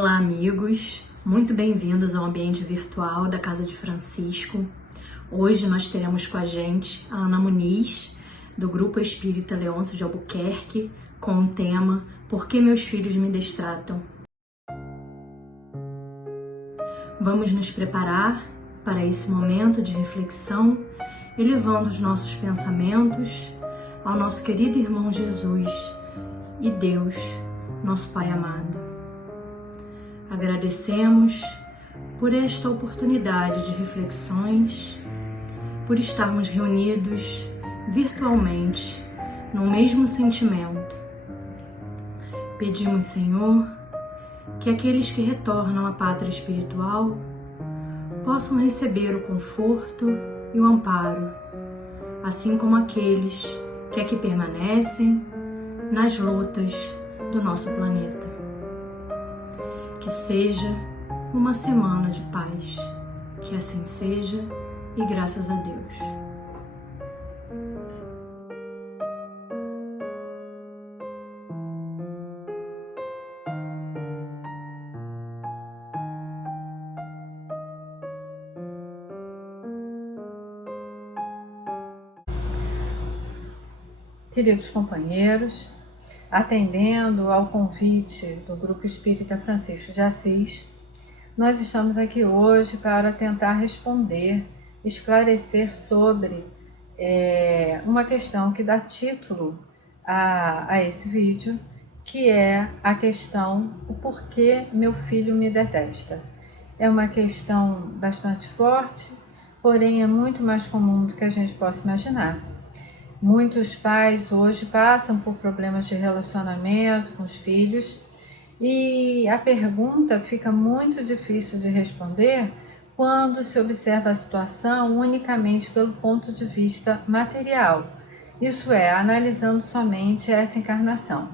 Olá, amigos! Muito bem-vindos ao ambiente virtual da Casa de Francisco. Hoje nós teremos com a gente a Ana Muniz, do Grupo Espírita Leôncio de Albuquerque, com o tema Por que meus filhos me destratam? Vamos nos preparar para esse momento de reflexão, elevando os nossos pensamentos ao nosso querido irmão Jesus e Deus, nosso Pai amado. Agradecemos por esta oportunidade de reflexões, por estarmos reunidos virtualmente no mesmo sentimento. Pedimos, Senhor, que aqueles que retornam à pátria espiritual possam receber o conforto e o amparo, assim como aqueles que aqui permanecem nas lutas do nosso planeta. Que seja uma semana de paz, que assim seja e graças a Deus. Queridos companheiros, atendendo ao convite do Grupo Espírita Francisco de Assis, nós estamos aqui hoje para tentar responder, esclarecer sobre uma questão que dá título a esse vídeo, que é a questão o porquê meu filho me detesta. É uma questão bastante forte, porém é muito mais comum do que a gente possa imaginar. Muitos pais hoje passam por problemas de relacionamento com os filhos e a pergunta fica muito difícil de responder quando se observa a situação unicamente pelo ponto de vista material, isso é, analisando somente essa encarnação.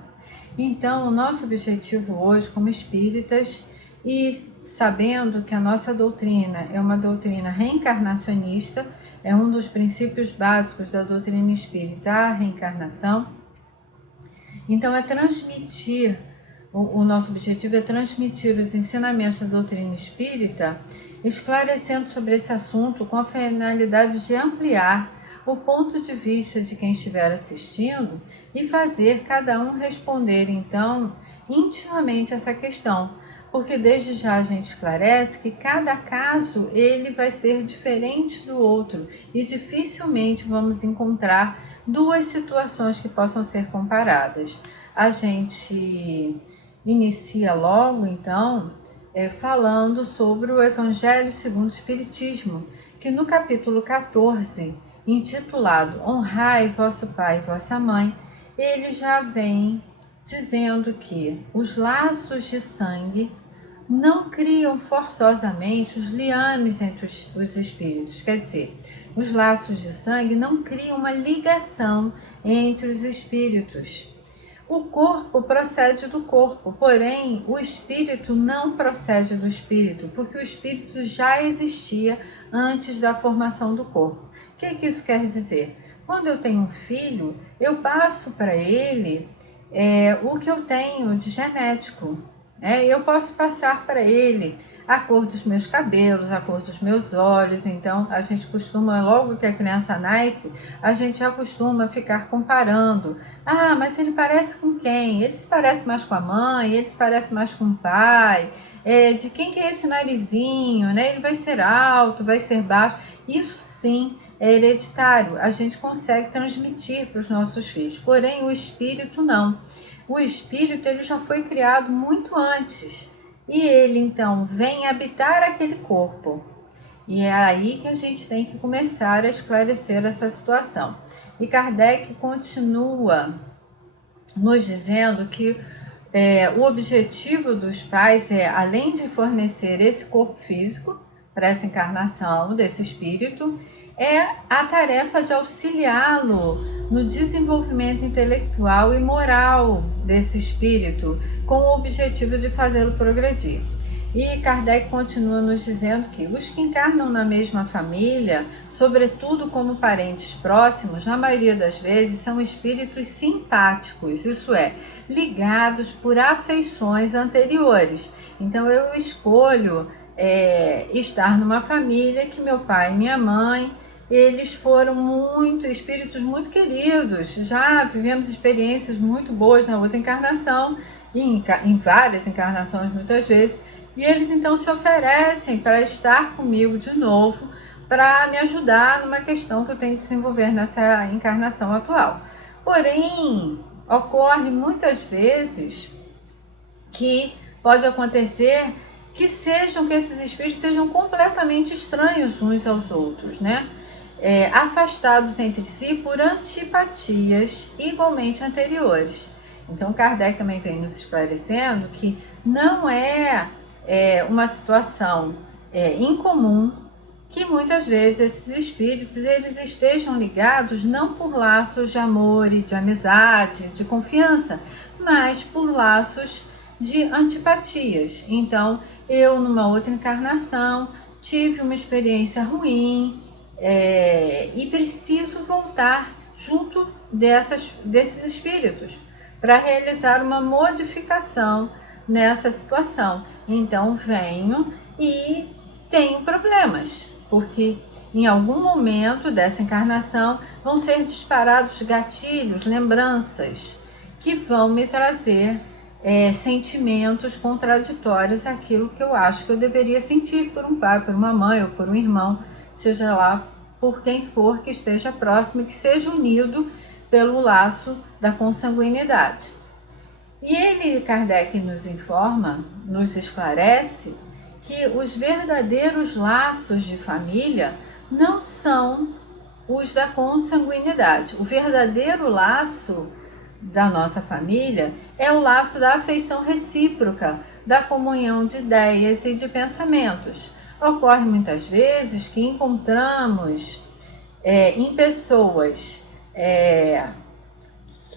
Então, o nosso objetivo hoje como espíritas, e sabendo que a nossa doutrina é uma doutrina reencarnacionista, é um dos princípios básicos da doutrina espírita, a reencarnação. Então, o nosso objetivo é transmitir os ensinamentos da doutrina espírita, esclarecendo sobre esse assunto com a finalidade de ampliar o ponto de vista de quem estiver assistindo e fazer cada um responder, então, intimamente essa questão. Porque desde já a gente esclarece que cada caso ele vai ser diferente do outro e dificilmente vamos encontrar duas situações que possam ser comparadas. A gente inicia logo então falando sobre o Evangelho segundo o Espiritismo, que no capítulo 14, intitulado Honrai vosso pai e vossa mãe, ele já vem dizendo que os laços de sangue não criam forçosamente os liames entre os espíritos, quer dizer, os laços de sangue não criam uma ligação entre os espíritos. O corpo procede do corpo, porém o espírito não procede do espírito, porque o espírito já existia antes da formação do corpo. O que isso quer dizer? Quando eu tenho um filho, eu passo para ele o que eu tenho de genético. Eu posso passar para ele a cor dos meus cabelos, a cor dos meus olhos. Então a gente costuma, logo que a criança nasce, a gente já costuma ficar comparando. Ah, mas ele parece com quem? Ele se parece mais com a mãe, ele se parece mais com o pai. De quem que é esse narizinho? Ele vai ser alto, vai ser baixo. Isso sim é hereditário, a gente consegue transmitir para os nossos filhos, porém o espírito não. O espírito ele já foi criado muito antes e ele então vem habitar aquele corpo. E é aí que a gente tem que começar a esclarecer essa situação. E Kardec continua nos dizendo que o objetivo dos pais é, além de fornecer esse corpo físico para essa encarnação desse espírito, é a tarefa de auxiliá-lo no desenvolvimento intelectual e moral desse espírito, com o objetivo de fazê-lo progredir. E Kardec continua nos dizendo que os que encarnam na mesma família, sobretudo como parentes próximos, na maioria das vezes são espíritos simpáticos, isso é, ligados por afeições anteriores. Então eu escolho estar numa família que meu pai e minha mãe, eles foram espíritos muito queridos, já vivemos experiências muito boas na outra encarnação, em várias encarnações muitas vezes, e eles então se oferecem para estar comigo de novo, para me ajudar numa questão que eu tenho de desenvolver nessa encarnação atual. Porém, ocorre muitas vezes que pode acontecer que esses espíritos sejam completamente estranhos uns aos outros, né? Afastados entre si por antipatias igualmente anteriores. Então Kardec também vem nos esclarecendo que não é uma situação incomum que muitas vezes esses espíritos eles estejam ligados não por laços de amor e de amizade, de confiança, mas por laços de antipatias. Então, eu numa outra encarnação tive uma experiência ruim e preciso voltar junto desses espíritos para realizar uma modificação nessa situação. Então venho e tenho problemas, porque em algum momento dessa encarnação vão ser disparados gatilhos, lembranças que vão me trazer sentimentos contraditórios àquilo que eu acho que eu deveria sentir por um pai, por uma mãe ou por um irmão, seja lá por quem for que esteja próximo e que seja unido pelo laço da consanguinidade. E Kardec nos informa, nos esclarece, que os verdadeiros laços de família não são os da consanguinidade. O verdadeiro laço da nossa família é o laço da afeição recíproca, da comunhão de ideias e de pensamentos. Ocorre muitas vezes que encontramos em pessoas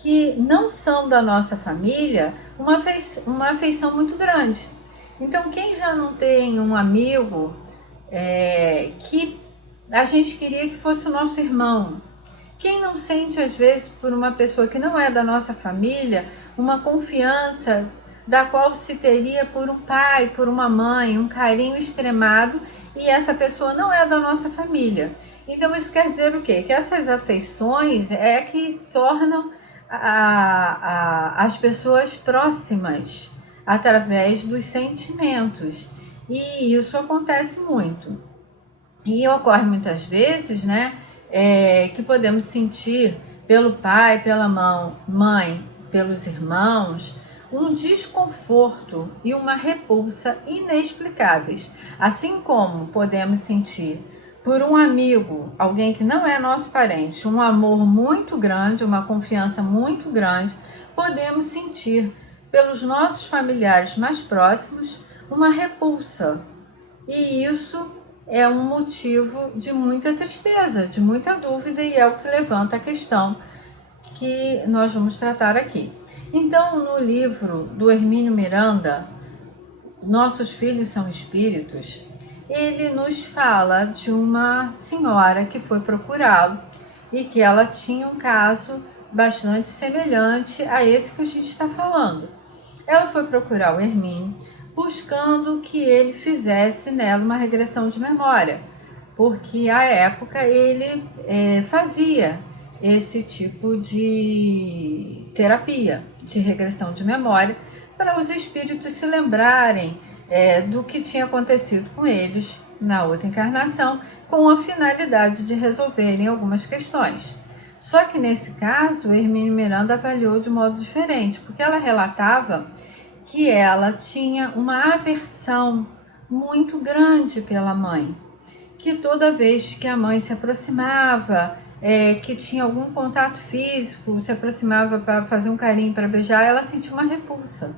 que não são da nossa família uma afeição muito grande. Então, quem já não tem um amigo que a gente queria que fosse o nosso irmão? Quem não sente, às vezes, por uma pessoa que não é da nossa família, uma confiança da qual se teria por um pai, por uma mãe, um carinho extremado, e essa pessoa não é da nossa família? Então, isso quer dizer o quê? Que essas afeições que tornam as pessoas próximas através dos sentimentos. E isso acontece muito. E ocorre muitas vezes, né, que podemos sentir pelo pai, pela mãe, pelos irmãos, um desconforto e uma repulsa inexplicáveis. Assim como podemos sentir por um amigo, alguém que não é nosso parente, um amor muito grande, uma confiança muito grande, podemos sentir pelos nossos familiares mais próximos uma repulsa. E isso é um motivo de muita tristeza, de muita dúvida, e é o que levanta a questão que nós vamos tratar aqui. Então, no livro do Hermínio Miranda, Nossos Filhos São Espíritos, ele nos fala de uma senhora que foi procurá-lo e que ela tinha um caso bastante semelhante a esse que a gente está falando. Ela foi procurar o Hermínio buscando que ele fizesse nela uma regressão de memória, porque à época ele fazia esse tipo de terapia de regressão de memória para os espíritos se lembrarem do que tinha acontecido com eles na outra encarnação, com a finalidade de resolverem algumas questões. Só que nesse caso, Hermínio Miranda avaliou de modo diferente, porque ela relatava que ela tinha uma aversão muito grande pela mãe, que toda vez que a mãe se aproximava, que tinha algum contato físico, se aproximava para fazer um carinho, para beijar, ela sentia uma repulsa.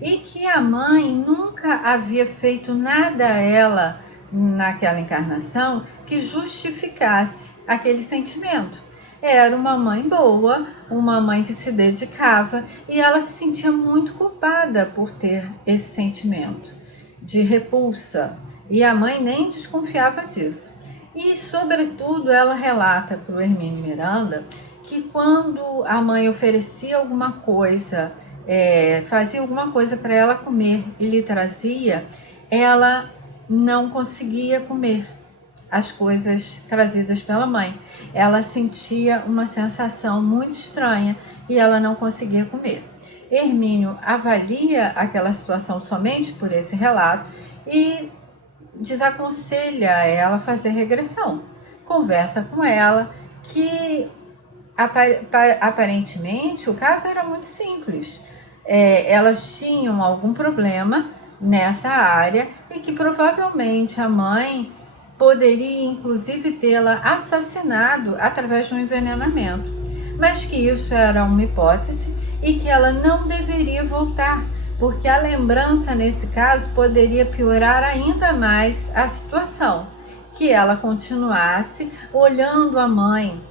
E que a mãe nunca havia feito nada a ela naquela encarnação que justificasse aquele sentimento. Era uma mãe boa, uma mãe que se dedicava, e ela se sentia muito culpada por ter esse sentimento. de repulsa, e a mãe nem desconfiava disso. E, sobretudo, ela relata para o Hermínio Miranda que quando a mãe oferecia alguma coisa, fazia alguma coisa para ela comer e lhe trazia, ela não conseguia comer as coisas trazidas pela mãe. Ela sentia uma sensação muito estranha e ela não conseguia comer. Hermínio avalia aquela situação somente por esse relato e desaconselha ela a fazer regressão. Conversa com ela que aparentemente o caso era muito simples. Elas tinham algum problema nessa área e que provavelmente a mãe poderia inclusive tê-la assassinado através de um envenenamento, mas que isso era uma hipótese e que ela não deveria voltar, porque a lembrança nesse caso poderia piorar ainda mais a situação, que ela continuasse olhando a mãe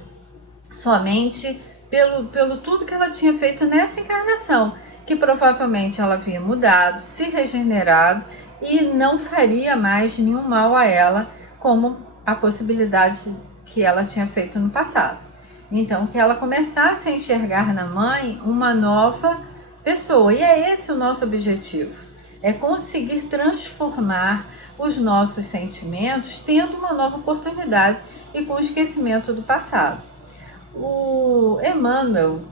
somente pelo tudo que ela tinha feito nessa encarnação, que provavelmente ela havia mudado, se regenerado e não faria mais nenhum mal a ela, como a possibilidade que ela tinha feito no passado. Então, que ela começasse a enxergar na mãe uma nova pessoa. E é esse o nosso objetivo, é conseguir transformar os nossos sentimentos tendo uma nova oportunidade e com o esquecimento do passado. O Emmanuel,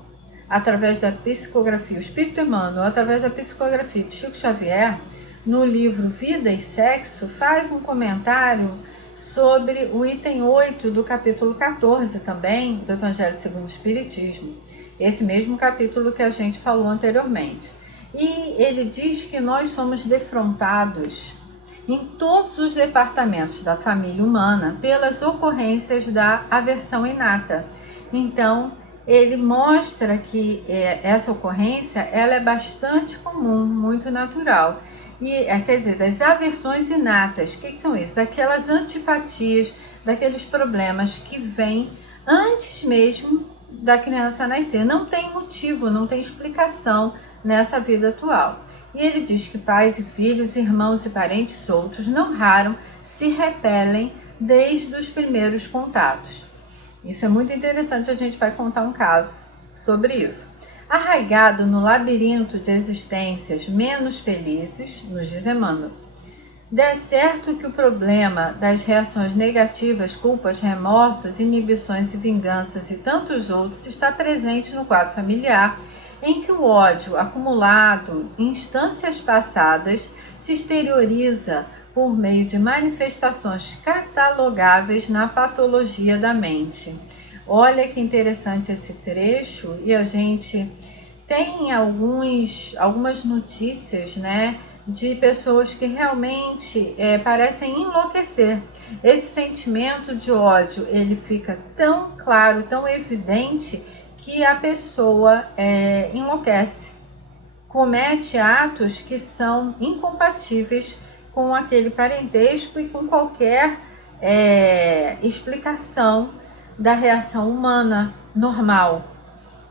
através da psicografia, o Espírito Emmanuel, através da psicografia de Chico Xavier, no livro Vida e Sexo, faz um comentário sobre o item 8 do capítulo 14 também, do Evangelho segundo o Espiritismo, esse mesmo capítulo que a gente falou anteriormente. E ele diz que nós somos defrontados em todos os departamentos da família humana pelas ocorrências da aversão inata. Então, ele mostra que essa ocorrência ela é bastante comum, muito natural. E, quer dizer, das aversões inatas, o que são isso? Daquelas antipatias, daqueles problemas que vêm antes mesmo da criança nascer. Não tem motivo, não tem explicação nessa vida atual. E ele diz que pais e filhos, irmãos e parentes soltos, não raro, se repelem desde os primeiros contatos. Isso é muito interessante, a gente vai contar um caso sobre isso. Arraigado no labirinto de existências menos felizes, nos diz Emmanuel, dê certo que o problema das reações negativas, culpas, remorsos, inibições e vinganças e tantos outros está presente no quadro familiar, em que o ódio acumulado em instâncias passadas se exterioriza por meio de manifestações catalogáveis na patologia da mente. Olha que interessante esse trecho, e a gente tem algumas notícias, né, de pessoas que realmente parecem enlouquecer. Esse sentimento de ódio, ele fica tão claro, tão evidente, que a pessoa enlouquece, comete atos que são incompatíveis com aquele parentesco e com qualquer explicação da reação humana normal,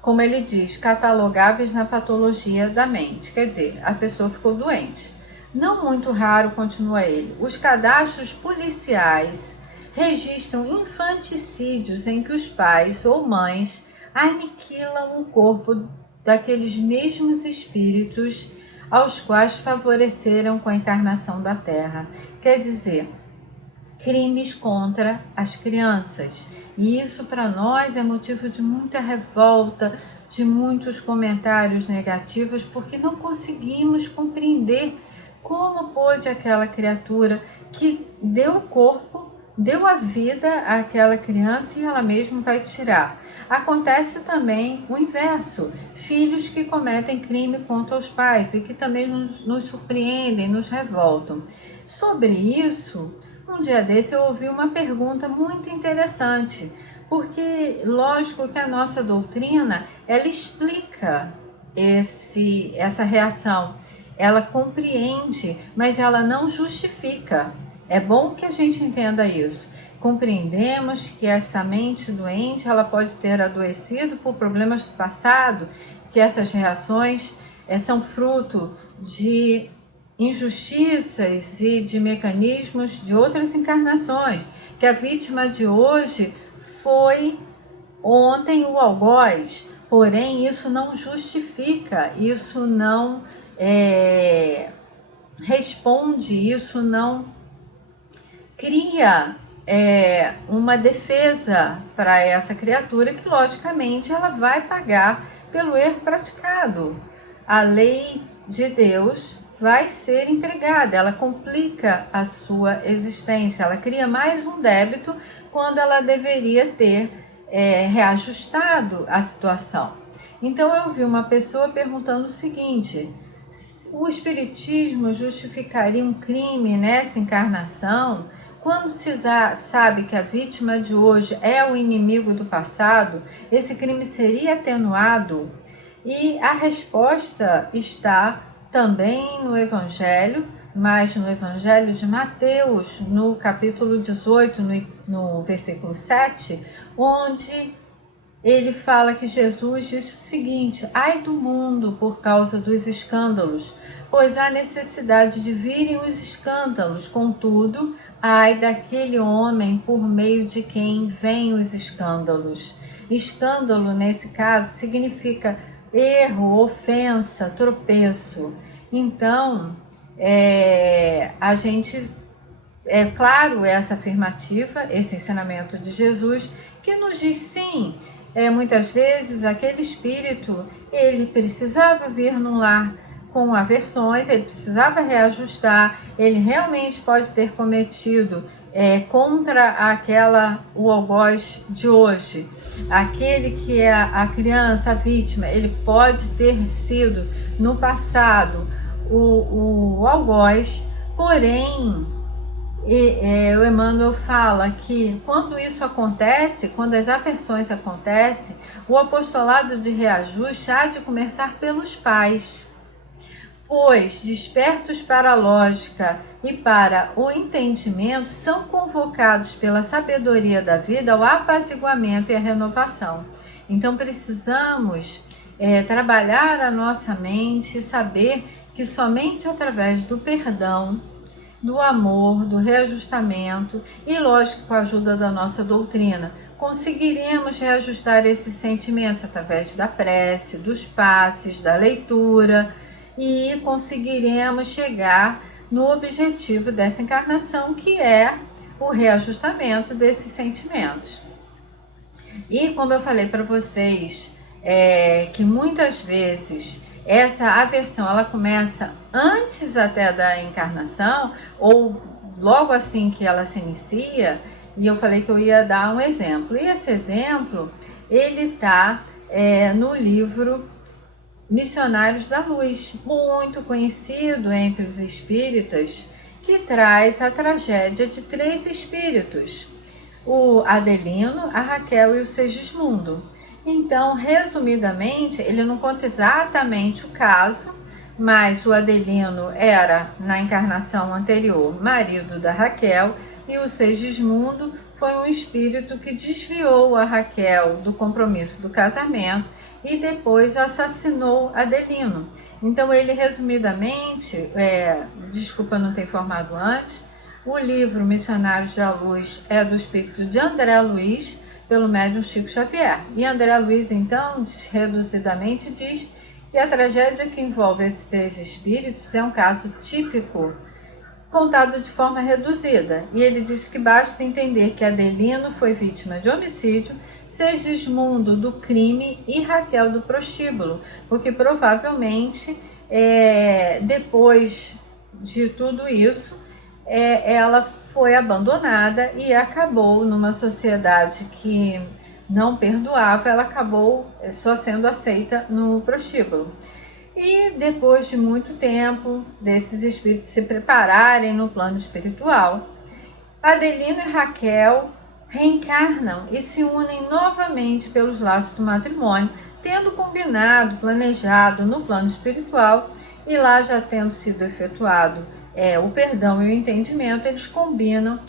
como ele diz, catalogáveis na patologia da mente. Quer dizer, a pessoa ficou doente. Não muito raro, continua ele, os cadastros policiais registram infanticídios em que os pais ou mães aniquilam o corpo daqueles mesmos espíritos aos quais favoreceram com a encarnação da Terra. Quer dizer, crimes contra as crianças. E isso para nós é motivo de muita revolta, de muitos comentários negativos, porque não conseguimos compreender como pôde aquela criatura que deu o corpo, deu a vida àquela criança e ela mesma vai tirar. Acontece também o inverso, filhos que cometem crime contra os pais e que também nos surpreendem, nos revoltam. Sobre isso, um dia desse eu ouvi uma pergunta muito interessante, porque lógico que a nossa doutrina, ela explica essa reação, ela compreende, mas ela não justifica. É bom que a gente entenda isso. Compreendemos que essa mente doente, ela pode ter adoecido por problemas do passado, que essas reações são fruto de injustiças e de mecanismos de outras encarnações, que a vítima de hoje foi ontem o algoz, porém isso não justifica, isso não responde, isso não cria uma defesa para essa criatura, que logicamente ela vai pagar pelo erro praticado. A lei de Deus vai ser empregada, ela complica a sua existência, ela cria mais um débito quando ela deveria ter reajustado a situação. Então eu vi uma pessoa perguntando o seguinte: o Espiritismo justificaria um crime nessa encarnação? Quando se sabe que a vítima de hoje é o inimigo do passado, esse crime seria atenuado? E a resposta está também no Evangelho, mas no Evangelho de Mateus, no capítulo 18, no versículo 7, onde ele fala que Jesus disse o seguinte: ai do mundo por causa dos escândalos, pois há necessidade de virem os escândalos, contudo, ai daquele homem por meio de quem vêm os escândalos. Escândalo, nesse caso, significa erro, ofensa, tropeço. Então, a gente, claro, essa afirmativa, esse ensinamento de Jesus, que nos diz sim, muitas vezes aquele espírito, ele precisava vir num lar com aversões, ele precisava reajustar, ele realmente pode ter cometido contra o algoz de hoje, aquele que é a criança, a vítima, ele pode ter sido no passado o algoz, porém o Emmanuel fala que quando isso acontece, quando as aversões acontecem, o apostolado de reajuste há de começar pelos pais, pois, despertos para a lógica e para o entendimento, são convocados pela sabedoria da vida ao apaziguamento e à renovação. Então, precisamos trabalhar a nossa mente e saber que somente através do perdão, do amor, do reajustamento e, lógico, com a ajuda da nossa doutrina, conseguiremos reajustar esses sentimentos através da prece, dos passes, da leitura, e conseguiremos chegar no objetivo dessa encarnação, que é o reajustamento desses sentimentos. E como eu falei para vocês, que muitas vezes essa aversão ela começa antes até da encarnação, ou logo assim que ela se inicia, e eu falei que eu ia dar um exemplo. E esse exemplo, ele está no livro Missionários da Luz, muito conhecido entre os espíritas, que traz a tragédia de 3 espíritos: o Adelino, a Raquel e o Segismundo. Então, resumidamente, ele não conta exatamente o caso, mas o Adelino era, na encarnação anterior, marido da Raquel, e o Segismundo foi um espírito que desviou a Raquel do compromisso do casamento e depois assassinou Adelino. Então, ele, resumidamente, desculpa não ter informado antes, o livro Missionários da Luz é do espírito de André Luiz, pelo médium Chico Xavier. E André Luiz, então, reduzidamente, diz que a tragédia que envolve esses 3 espíritos é um caso típico, contado de forma reduzida. E ele diz que basta entender que Adelino foi vítima de homicídio, Segismundo do crime e Raquel do prostíbulo, porque provavelmente, depois de tudo isso, ela foi abandonada e acabou numa sociedade que não perdoava, ela acabou só sendo aceita no prostíbulo. E depois de muito tempo desses espíritos se prepararem no plano espiritual, Adelino e Raquel reencarnam e se unem novamente pelos laços do matrimônio, tendo combinado, planejado no plano espiritual, e lá já tendo sido efetuado o perdão e o entendimento, eles combinam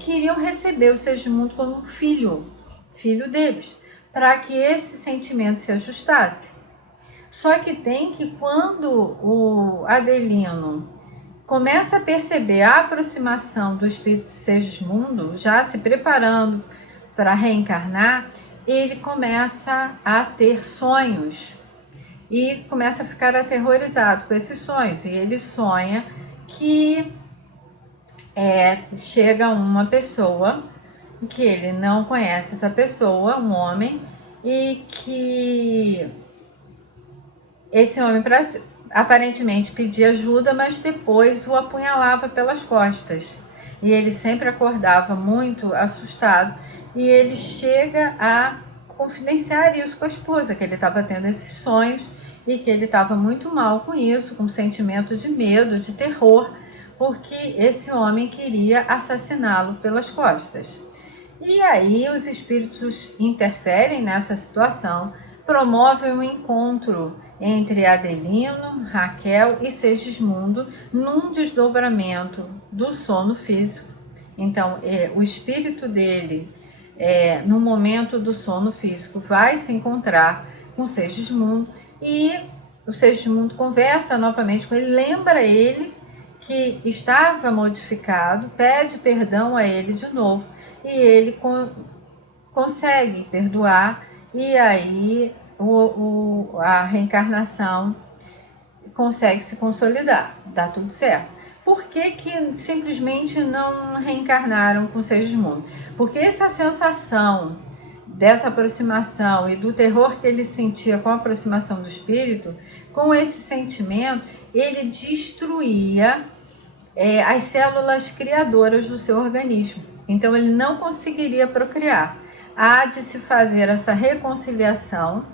que iriam receber o Segismundo como um filho deles, para que esse sentimento se ajustasse. Só que tem que, quando o Adelino começa a perceber a aproximação do espírito Segismundo, já se preparando para reencarnar, ele começa a ter sonhos e começa a ficar aterrorizado com esses sonhos. E ele sonha que chega uma pessoa que ele não conhece, essa pessoa, um homem, e que esse homem aparentemente pedia ajuda, mas depois o apunhalava pelas costas. E ele sempre acordava muito assustado, e ele chega a confidenciar isso com a esposa, que ele estava tendo esses sonhos e que ele estava muito mal com isso, com sentimento de medo, de terror, porque esse homem queria assassiná-lo pelas costas. E aí os espíritos interferem nessa situação, promovem um encontro entre Adelino, Raquel e Segismundo num desdobramento do sono físico. Então, o espírito dele, no momento do sono físico, vai se encontrar com Segismundo, e o Segismundo conversa novamente com ele, lembra ele que estava modificado, pede perdão a ele de novo, e ele consegue perdoar, e aí a reencarnação consegue se consolidar, dá tudo certo. Por que simplesmente não reencarnaram com Segismundo? Porque essa sensação dessa aproximação e do terror que ele sentia com a aproximação do espírito, com esse sentimento, ele destruía as células criadoras do seu organismo. Então ele não conseguiria procriar. Há de se fazer essa reconciliação,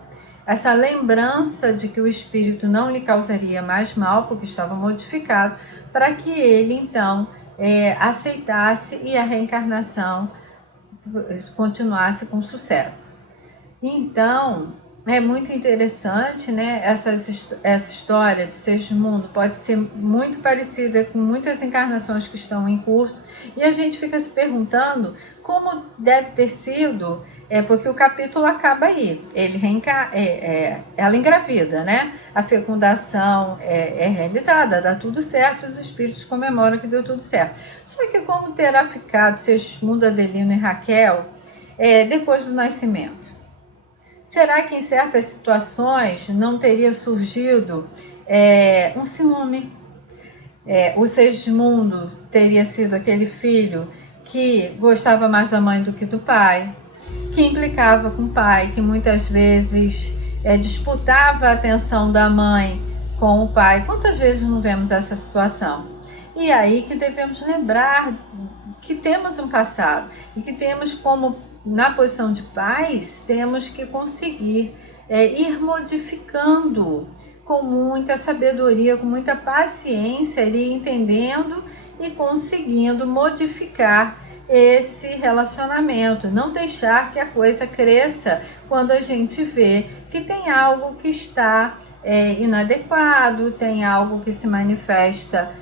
essa lembrança de que o espírito não lhe causaria mais mal, porque estava modificado, para que ele então aceitasse e a reencarnação continuasse com sucesso. Então, é muito interessante, né? Essa história de Segismundo pode ser muito parecida com muitas encarnações que estão em curso, e a gente fica se perguntando como deve ter sido, porque o capítulo acaba aí. Ela engravida, né? A fecundação é realizada, dá tudo certo, os espíritos comemoram que deu tudo certo. Só que como terá ficado Segismundo, Adelino e Raquel depois do nascimento? Será que em certas situações não teria surgido um ciúme? O Segismundo teria sido aquele filho que gostava mais da mãe do que do pai, que implicava com o pai, que muitas vezes disputava a atenção da mãe com o pai. Quantas vezes não vemos essa situação? E aí que devemos lembrar que temos um passado e que temos como, na posição de pais, temos que conseguir ir modificando com muita sabedoria, com muita paciência, ir entendendo e conseguindo modificar esse relacionamento, não deixar que a coisa cresça quando a gente vê que tem algo que está inadequado, tem algo que se manifesta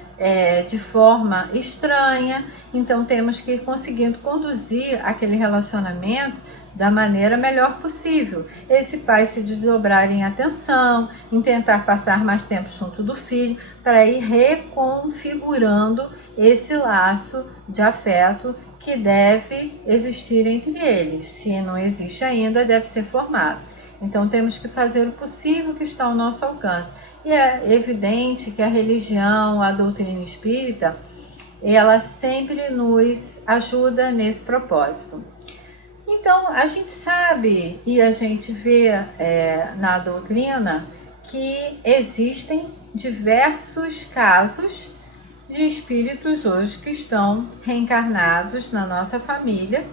de forma estranha. Então temos que ir conseguindo conduzir aquele relacionamento da maneira melhor possível. Esse pai se desdobrar em atenção, em tentar passar mais tempo junto do filho, para ir reconfigurando esse laço de afeto que deve existir entre eles. Se não existe ainda, deve ser formado. Então temos que fazer o possível que está ao nosso alcance. E é evidente que a religião, a doutrina espírita, ela sempre nos ajuda nesse propósito. Então a gente sabe e a gente vê na doutrina que existem diversos casos de espíritos hoje que estão reencarnados na nossa família,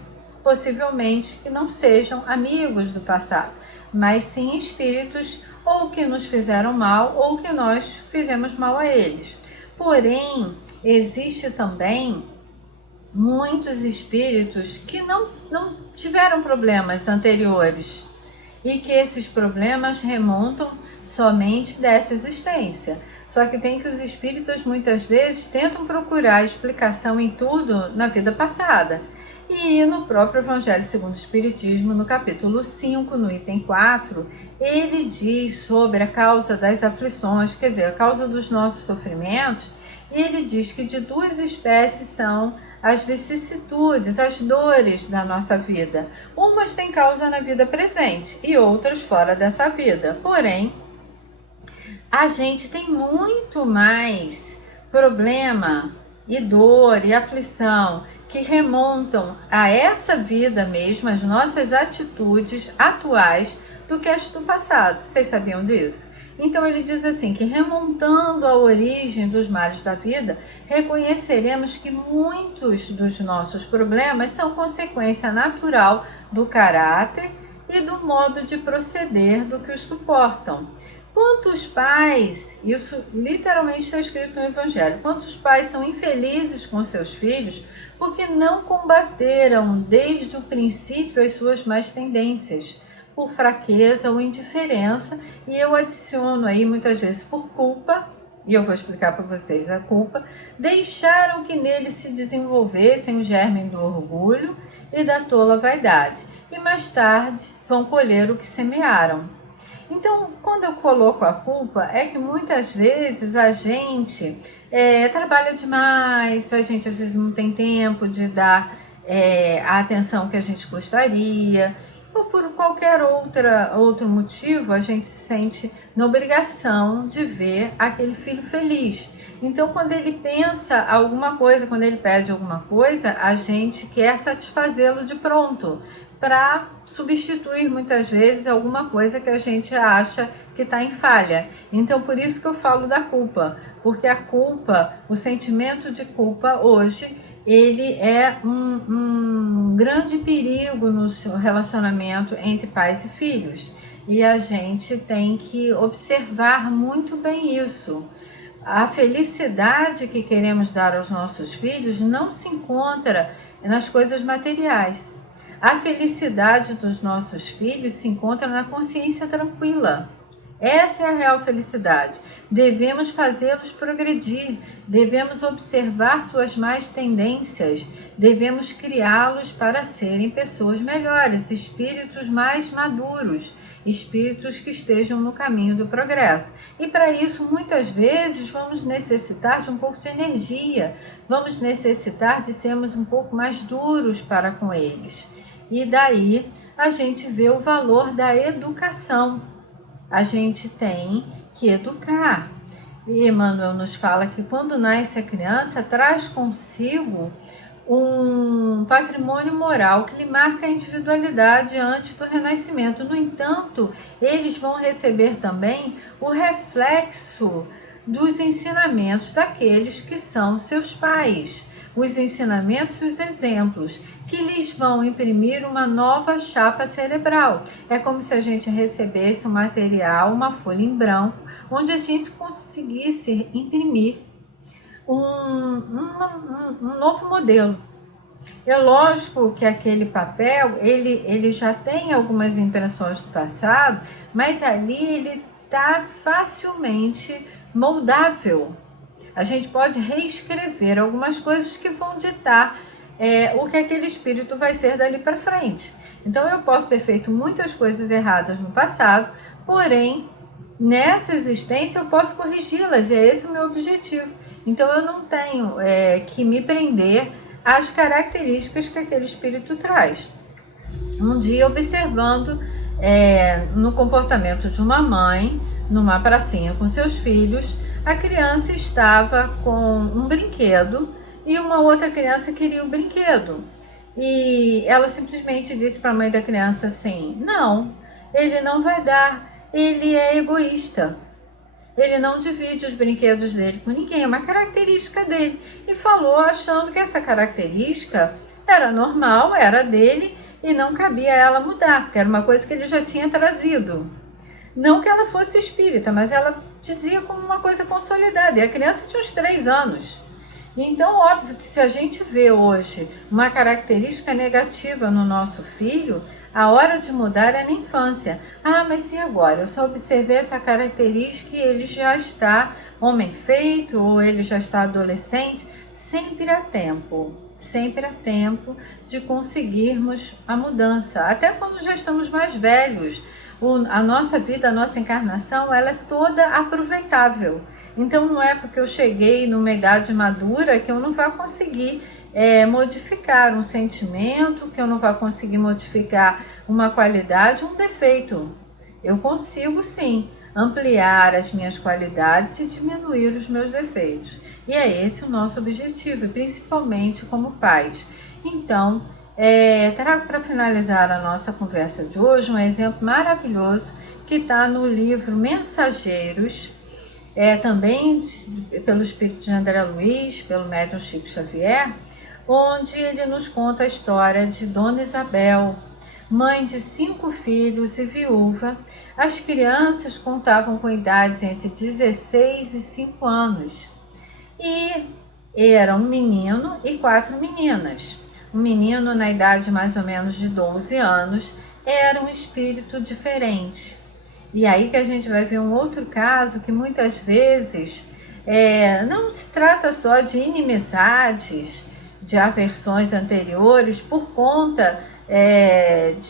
possivelmente que não sejam amigos do passado, mas sim espíritos ou que nos fizeram mal ou que nós fizemos mal a eles. Porém, existe também muitos espíritos que não tiveram problemas anteriores e que esses problemas remontam somente dessa existência. Só que tem que os espíritas muitas vezes tentam procurar explicação em tudo na vida passada. E no próprio Evangelho segundo o Espiritismo, no capítulo 5, no item 4, ele diz sobre a causa das aflições, quer dizer, a causa dos nossos sofrimentos, e ele diz que de duas espécies são as vicissitudes, as dores da nossa vida. Umas têm causa na vida presente e outras fora dessa vida. Porém, a gente tem muito mais problema e dor e aflição que remontam a essa vida mesmo, as nossas atitudes atuais, do que as do passado. Vocês sabiam disso? Então ele diz assim, que remontando a origem dos males da vida, reconheceremos que muitos dos nossos problemas são consequência natural do caráter e do modo de proceder do que os suportam. Quantos pais, isso literalmente está escrito no Evangelho, quantos pais são infelizes com seus filhos porque não combateram desde o princípio as suas más tendências, por fraqueza ou indiferença, e eu adiciono aí muitas vezes por culpa, e eu vou explicar para vocês a culpa, deixaram que nele se desenvolvessem o germe do orgulho e da tola vaidade, e mais tarde vão colher o que semearam. Então, quando eu coloco a culpa, é que muitas vezes a gente trabalha demais, a gente às vezes não tem tempo de dar a atenção que a gente gostaria, ou por qualquer outro motivo, a gente se sente na obrigação de ver aquele filho feliz. Então, quando ele pensa alguma coisa, quando ele pede alguma coisa, a gente quer satisfazê-lo de pronto, para substituir muitas vezes alguma coisa que a gente acha que está em falha. Então, por isso que eu falo da culpa, porque a culpa, o sentimento de culpa hoje, ele é um grande perigo no relacionamento entre pais e filhos. E a gente tem que observar muito bem isso. A felicidade que queremos dar aos nossos filhos não se encontra nas coisas materiais. A felicidade dos nossos filhos se encontra na consciência tranquila. Essa é a real felicidade. Devemos fazê-los progredir, devemos observar suas más tendências, devemos criá-los para serem pessoas melhores, espíritos mais maduros, espíritos que estejam no caminho do progresso. E para isso, muitas vezes, vamos necessitar de um pouco de energia, vamos necessitar de sermos um pouco mais duros para com eles. E daí a gente vê o valor da educação. A gente tem que educar. E Emmanuel nos fala que quando nasce a criança, traz consigo um patrimônio moral que lhe marca a individualidade antes do renascimento. No entanto, eles vão receber também o reflexo dos ensinamentos daqueles que são seus pais, os ensinamentos e os exemplos, que lhes vão imprimir uma nova chapa cerebral. É como se a gente recebesse um material, uma folha em branco, onde a gente conseguisse imprimir um novo modelo. É lógico que aquele papel, ele já tem algumas impressões do passado, mas ali ele está facilmente moldável. A gente pode reescrever algumas coisas que vão ditar o que aquele espírito vai ser dali para frente. Então, eu posso ter feito muitas coisas erradas no passado, porém, nessa existência eu posso corrigi-las, e é esse o meu objetivo. Então, eu não tenho que me prender às características que aquele espírito traz. Um dia, observando no comportamento de uma mãe, numa pracinha com seus filhos, a criança estava com um brinquedo e uma outra criança queria o brinquedo. E ela simplesmente disse para a mãe da criança assim: não, ele não vai dar, ele é egoísta. Ele não divide os brinquedos dele com ninguém, é uma característica dele. E falou achando que essa característica era normal, era dele e não cabia a ela mudar, porque era uma coisa que ele já tinha trazido. Não que ela fosse espírita, mas ela dizia como uma coisa consolidada. E a criança tinha uns 3 anos. Então, óbvio que se a gente vê hoje uma característica negativa no nosso filho, a hora de mudar é na infância. Ah, mas e agora? Eu só observei essa característica e ele já está homem feito ou ele já está adolescente. Sempre há tempo. sempre há tempo de conseguirmos a mudança, até quando já estamos mais velhos. A nossa vida, a nossa encarnação, ela é toda aproveitável. Então não é porque eu cheguei numa idade madura que eu não vou conseguir modificar um sentimento, que eu não vou conseguir modificar uma qualidade, um defeito. Eu consigo sim ampliar as minhas qualidades e diminuir os meus defeitos. E é esse o nosso objetivo, principalmente como pais. Então, trago para finalizar a nossa conversa de hoje um exemplo maravilhoso que está no livro Mensageiros, também pelo espírito de André Luiz, pelo médium Chico Xavier, onde ele nos conta a história de Dona Isabel, mãe de 5 filhos e viúva. As crianças contavam com idades entre 16 e 5 anos. E era um menino e 4 meninas. Um menino na idade mais ou menos de 12 anos era um espírito diferente. E aí que a gente vai ver um outro caso que muitas vezes não se trata só de inimizades, de aversões anteriores por conta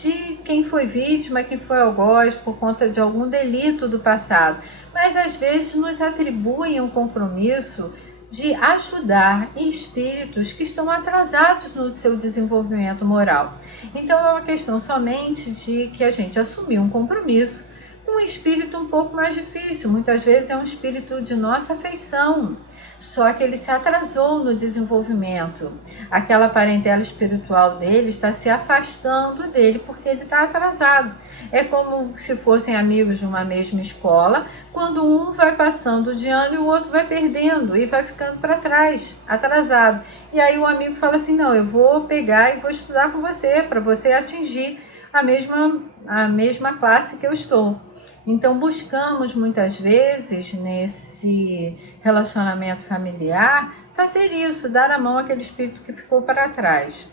de quem foi vítima, quem foi algoz, por conta de algum delito do passado, mas às vezes nos atribuem um compromisso de ajudar espíritos que estão atrasados no seu desenvolvimento moral. Então é uma questão somente de que a gente assumiu um compromisso com um espírito um pouco mais difícil, muitas vezes é um espírito de nossa afeição, só que ele se atrasou no desenvolvimento. Aquela parentela espiritual dele está se afastando dele porque ele está atrasado. É como se fossem amigos de uma mesma escola, quando um vai passando de ano e o outro vai perdendo e vai ficando para trás, atrasado. E aí o amigo fala assim, não, eu vou pegar e vou estudar com você, para você atingir a mesma classe que eu estou. Então buscamos muitas vezes nesse relacionamento familiar fazer isso, dar a mão àquele espírito que ficou para trás.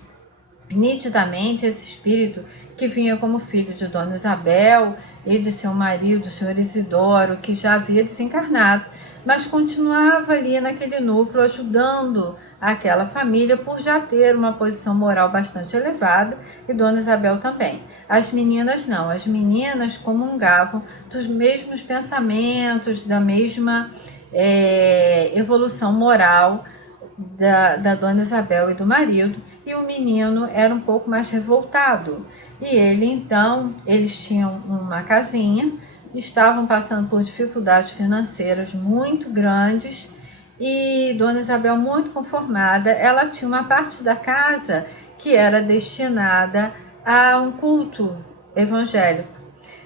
Nitidamente esse espírito que vinha como filho de Dona Isabel e de seu marido, o senhor Isidoro, que já havia desencarnado, mas continuava ali naquele núcleo ajudando aquela família por já ter uma posição moral bastante elevada, e Dona Isabel também. As meninas não, as meninas comungavam dos mesmos pensamentos, da mesma evolução moral da Dona Isabel e do marido, e o menino era um pouco mais revoltado. E eles tinham uma casinha, estavam passando por dificuldades financeiras muito grandes, e Dona Isabel, muito conformada, ela tinha uma parte da casa que era destinada a um culto evangélico.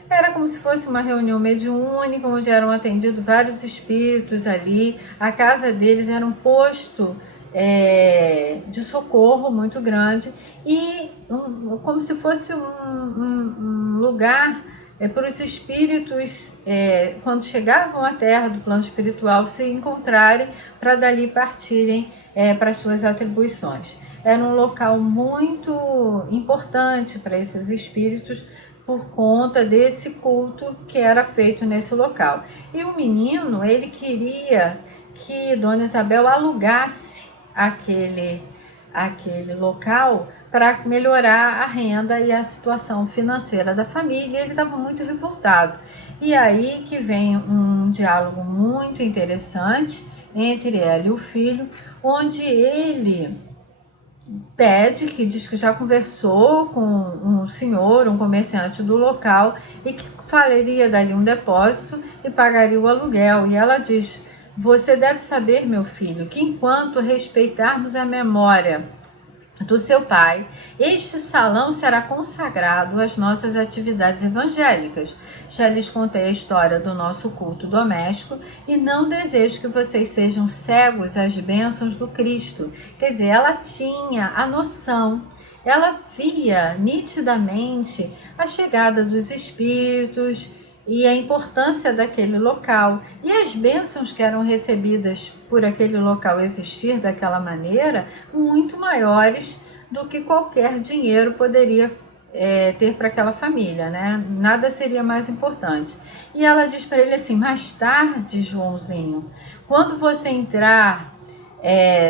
Era como se fosse uma reunião mediúnica, onde eram atendidos vários espíritos ali. A casa deles era um posto de socorro muito grande e como se fosse um lugar para os espíritos, quando chegavam à Terra do plano espiritual, se encontrarem para dali partirem para as suas atribuições. Era um local muito importante para esses espíritos, por conta desse culto que era feito nesse local. E o menino, ele queria que Dona Isabel alugasse aquele local para melhorar a renda e a situação financeira da família. Ele estava muito revoltado. E aí que vem um diálogo muito interessante entre ela e o filho, onde ele pede, que diz que já conversou com um senhor, um comerciante do local, e que faria dali um depósito e pagaria o aluguel. E ela diz: você deve saber, meu filho, que enquanto respeitarmos a memória do seu pai, este salão será consagrado às nossas atividades evangélicas. Já lhes contei a história do nosso culto doméstico e não desejo que vocês sejam cegos às bênçãos do Cristo. Quer dizer, ela tinha a noção, ela via nitidamente a chegada dos espíritos e a importância daquele local e as bênçãos que eram recebidas por aquele local existir daquela maneira, muito maiores do que qualquer dinheiro poderia ter para aquela família, né? Nada seria mais importante. E ela diz para ele assim: mais tarde, Joãozinho, quando você entrar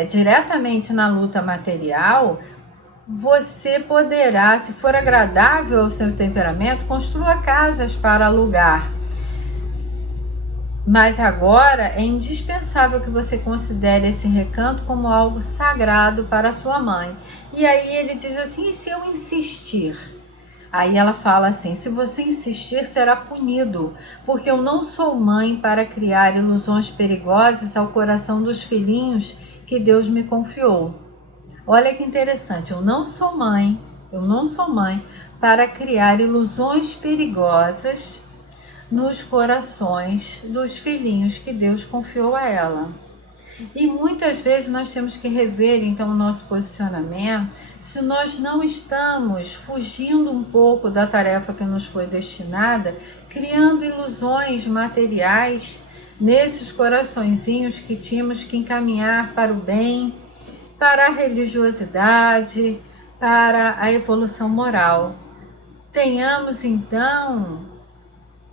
diretamente na luta material, você poderá, se for agradável ao seu temperamento, construa casas para alugar. Mas agora é indispensável que você considere esse recanto como algo sagrado para sua mãe. E aí ele diz assim: e se eu insistir? Aí ela fala assim: se você insistir, será punido, porque eu não sou mãe para criar ilusões perigosas ao coração dos filhinhos que Deus me confiou. Olha que interessante, eu não sou mãe para criar ilusões perigosas nos corações dos filhinhos que Deus confiou a ela. E muitas vezes nós temos que rever então o nosso posicionamento, se nós não estamos fugindo um pouco da tarefa que nos foi destinada, criando ilusões materiais nesses coraçõezinhos que tínhamos que encaminhar para o bem, para a religiosidade, para a evolução moral. Tenhamos então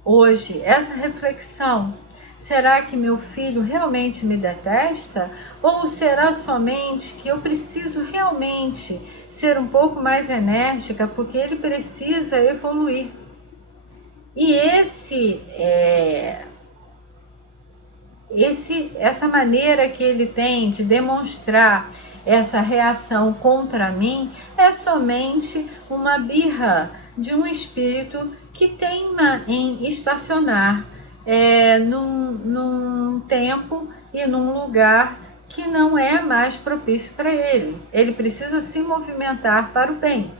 hoje essa reflexão: será que meu filho realmente me detesta? Ou será somente que eu preciso realmente ser um pouco mais enérgica porque ele precisa evoluir? E essa maneira que ele tem de demonstrar essa reação contra mim é somente uma birra de um espírito que teima em estacionar num tempo e num lugar que não é mais propício para ele. Ele precisa se movimentar para o bem.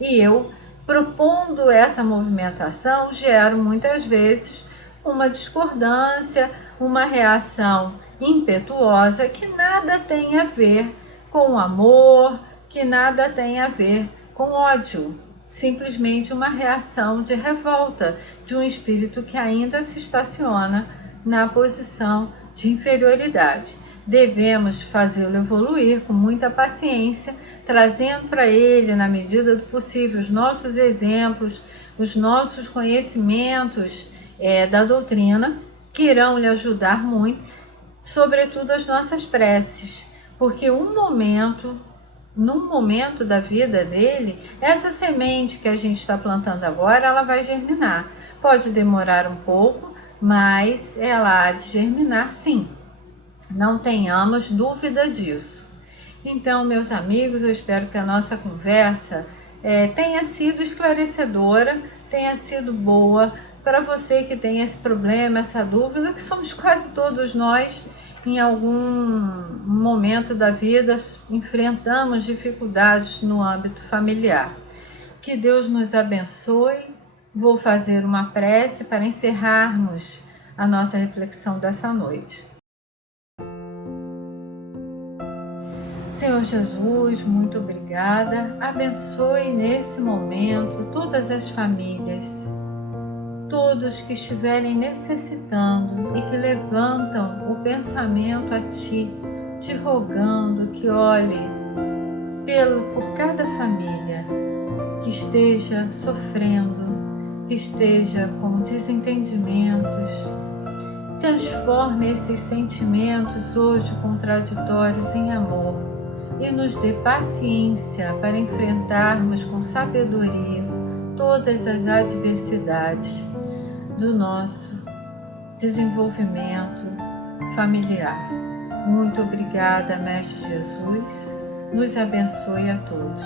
E eu, propondo essa movimentação, gero muitas vezes uma discordância, uma reação impetuosa que nada tem a ver com amor, que nada tem a ver com ódio. Simplesmente uma reação de revolta de um espírito que ainda se estaciona na posição de inferioridade. Devemos fazê-lo evoluir com muita paciência, trazendo para ele, na medida do possível, os nossos exemplos, os nossos conhecimentos da doutrina, que irão lhe ajudar muito, sobretudo as nossas preces, porque num momento da vida dele, essa semente que a gente está plantando agora, ela vai germinar. Pode demorar um pouco, mas ela há de germinar sim. Não tenhamos dúvida disso. Então, meus amigos, eu espero que a nossa conversa tenha sido esclarecedora, tenha sido boa para você que tem esse problema, essa dúvida, que somos quase todos nós. Em algum momento da vida enfrentamos dificuldades no âmbito familiar. Que Deus nos abençoe. Vou fazer uma prece para encerrarmos a nossa reflexão dessa noite. Senhor Jesus, muito obrigada. Abençoe nesse momento todas as famílias, todos que estiverem necessitando e que levantam o pensamento a Ti, te rogando que olhe por cada família que esteja sofrendo, que esteja com desentendimentos. Transforme esses sentimentos hoje contraditórios em amor e nos dê paciência para enfrentarmos com sabedoria todas as adversidades do nosso desenvolvimento familiar. Muito obrigada, Mestre Jesus. Nos abençoe a todos.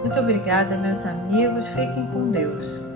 Muito obrigada, meus amigos. Fiquem com Deus.